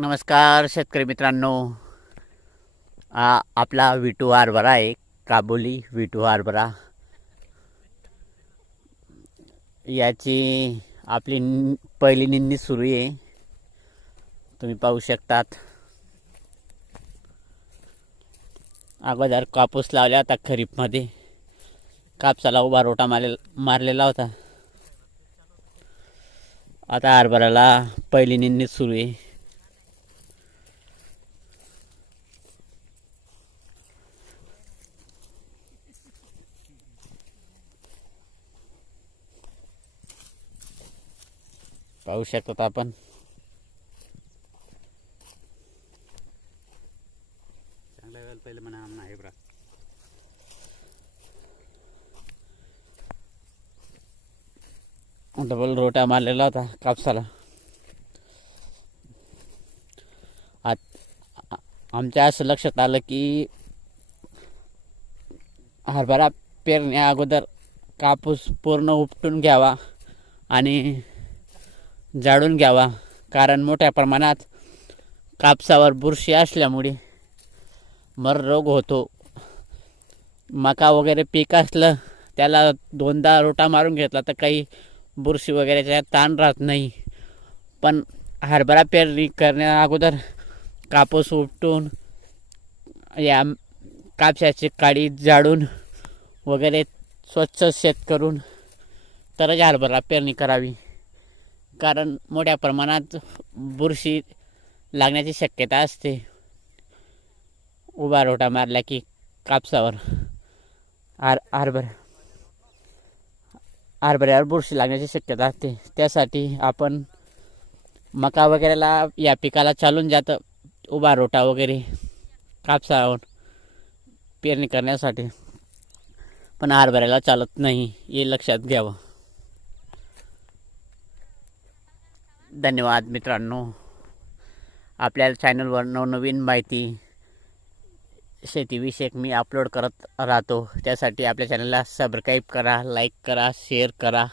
नमस्कार शेतकरी मित्रांनो. आपला विटू हरभरा आहे काबोली विटू हरभरा. याची आपली पहिली निंदी सुरू आहे. तुम्ही पाहू शकतात. अगोदर कापूस लावला होता खरीपमध्ये. कापसाला उभा रोटा मारले मारलेला होता. आता हरभऱ्याला पहिली निंदी सुरू आहे. पाहू शकतात आपण. चांगल्या वेळेला पहिले म्हणा आहे बरा. डबल रोटा मारलेला होता कापसाला. आत आमच्या असं लक्षात आलं की हरभरा पेरण्या अगोदर कापूस पूर्ण उपटून घ्यावा आणि जाळून घ्यावा. कारण मोठ्या प्रमाणात कापसावर बुरशी असल्यामुळे मर रोग होतो. मका वगैरे पीक असलं त्याला दोनदा रोटा मारून घेतला तर काही बुरशी वगैरेचा ताण राहत नाही. पण हरभरा पेरणी करण्या अगोदर कापूस उपटून या कापसाची काडी जाळून वगैरे स्वच्छ शेत करून तरच हरभरा पेरणी करावी. कारण मोठ्या प्रमाणात बुरशी लागण्याची शक्यता असते. उभा रोटा मारला की कापसावर आर हरभरा हरभऱ्यावर बुरशी लागण्याची शक्यता असते. त्यासाठी आपण मका वगैरेला या पिकाला चालून जातं उभा रोटा वगैरे कापसावर पेरणी करण्यासाठी पण हरभऱ्याला चालत नाही हे लक्षात घ्यावं. धन्यवाद मित्रांनो. आपल्या चॅनलवर नवनवीन माहिती शेतीविषयक मी अपलोड करत राहतो. त्यासाठी आपल्या चॅनलला सबस्क्राईब करा लाईक करा शेअर करा.